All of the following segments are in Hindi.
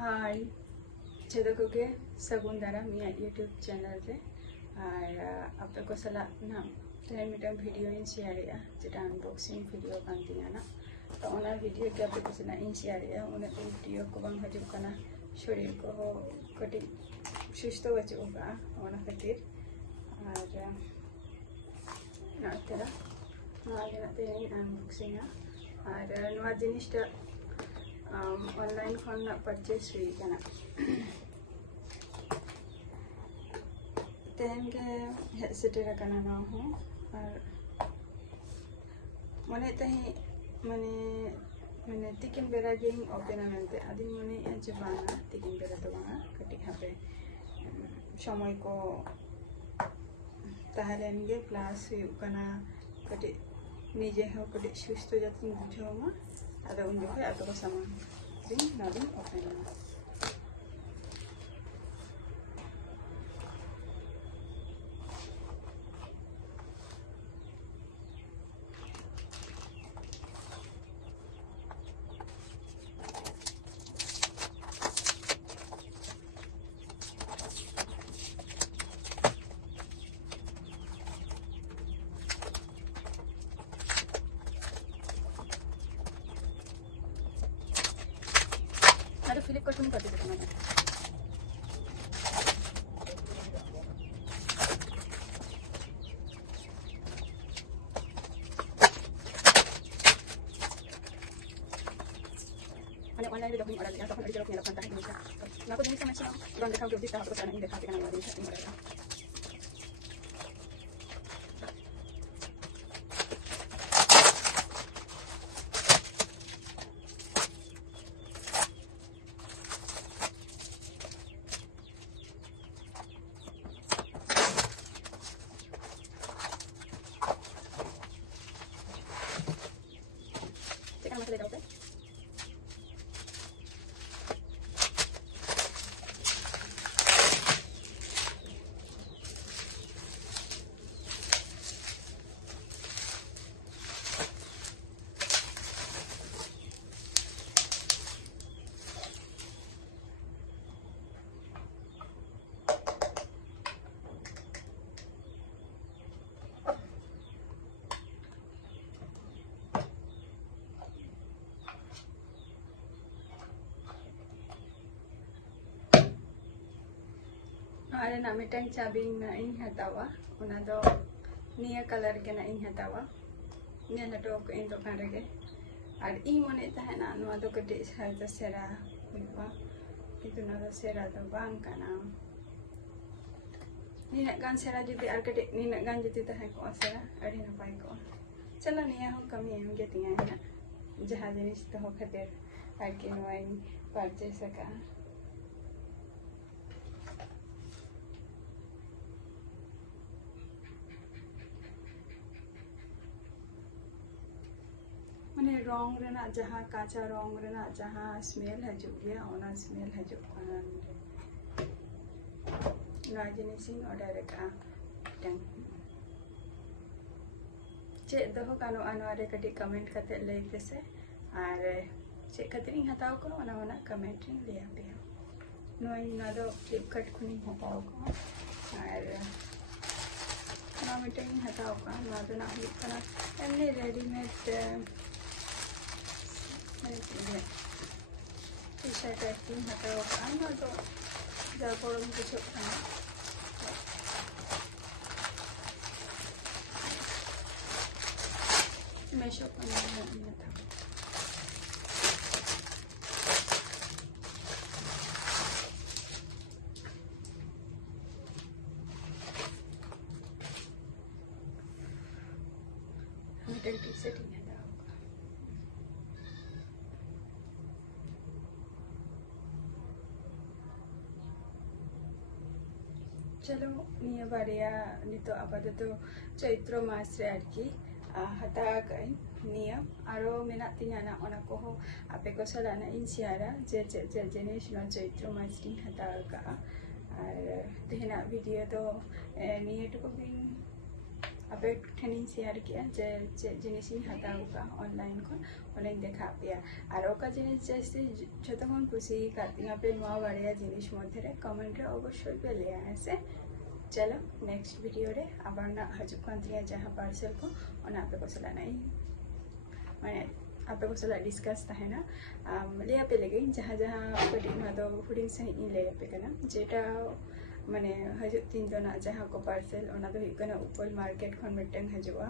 हाय जदो कोगे सगुन दारा मिया यूट्यूब चैनल रे और आपे को सला ना तेरे मिटा वीडियो इन शेयर या जेटा अनबॉक्सिंग वीडियो कान दिया ना तो ओना वीडियो के आपे को सला इन शेयर या ओना तो वीडियो को बांग हजू कना शरीर को कटी सुस्त बचो का ओना खातिर और ना तेरा ना तेरे अनबॉक्सिंग और नवा जिनिसटा ऑनलाइन खन परचेस हुई कना तेहन के हेज सेटेर कना ना हो और मने तही मने मने तिकिन बेरा गेम ओपेना मेनते आदि मने जे बांगा तिकिन बेरा तो बांगा कटी हापे समय को ताहलेन गे प्लस हुई कना कटी निजे हो कटी सुस्त जाती बुझावा ada unjuk atau bersama ini nanti open ada Philip kartun करते थे मैंने ऑनलाइन भी ऑर्डर किया तो हम अड़ी लोग पता है ना को जिनिस समझना रन देखा जो दिखता है तो सारा नहीं देखा के ना वाली सेटिंग करेगा मसाले डालते हैं अरे ना मिटन चाबी ना इन हतावा उना दो निया कलर के ना इन हतावा निया लटो को इन दुकान रेगे और इन मने तहना नुआ दो कटे साइज सेरा हुआ किंतु ना दो सेरा दो बांग काना निना गान सेरा जुदी आर कटे निना गान जुदी तहे को सेरा अड़ी ना पाई को चलो निया हो कमी एम गेतिया है जहां जिनिस तो हो खातिर आर के नुआ परचेस का मने रंग रेना जहाँ काचा रंग रेना जहाँ स्मेल हजू गया ओना स्मेल हजू ना जिनिसिंग ऑर्डर का चे दहो कानो अनवारे कटी कमेंट करते ले पेसे और चे कतरी हताओ को ओना ओना कमेंट रिंग लिया पे नोई ना दो फ्लिपकार्ट खुनी हताओ को और ना मिटनी हताओ का ना दो ना हुई कना एमने रेडीमेड टी-शर्ट ऐसी हटाओ ना तो जब बड़ों में कुछ मेशो पर नहीं था मिटल टी-शर्ट ही था चलो निया बारिया नितो आपाततो चैत्र मास रे आरकी हता गई निया आरो मेना तिना ना ओना को आपे को सलाना इन शेयरा जे जिनिस न चैत्र मास री हता का और तेना वीडियो तो निया टुको बिन आपे ठेनिंग शेयर किया जे चे जिनिसिंग हताव का ऑनलाइन को ऑनलाइन देखा पे और ओका जिनिस जैसे जतो कोन खुशी कातिंगा पे नवा बाड़िया जिनिस मध्य रे कमेंट रे अवश्य पे ले आए से चलो नेक्स्ट वीडियो रे आबार ना हजुक कान दिया जहां पार्सल को ओना आपे को सला नहीं माने आपे को सला डिस्कस ता है ना ले आपे लगे जहां जहां कटी ना तो फूडिंग सही इन ले आपे कना जेटा माने हजुक तीन जना जहां को पार्सल ओना तो हिकना उपल मार्केट खन मिटन हजुआ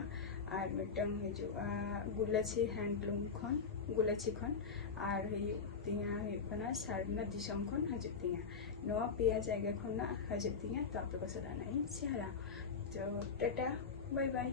और मिटन हजुआ गुलाची हैंडलूम खन गुलाची खन और हितिया हिकना सारना दिसम खन हजुक तिया नवा पिया जायगा खन ना हजुक तिया तो आपे को सला नहीं सिहरा तो टाटा बाय बाय।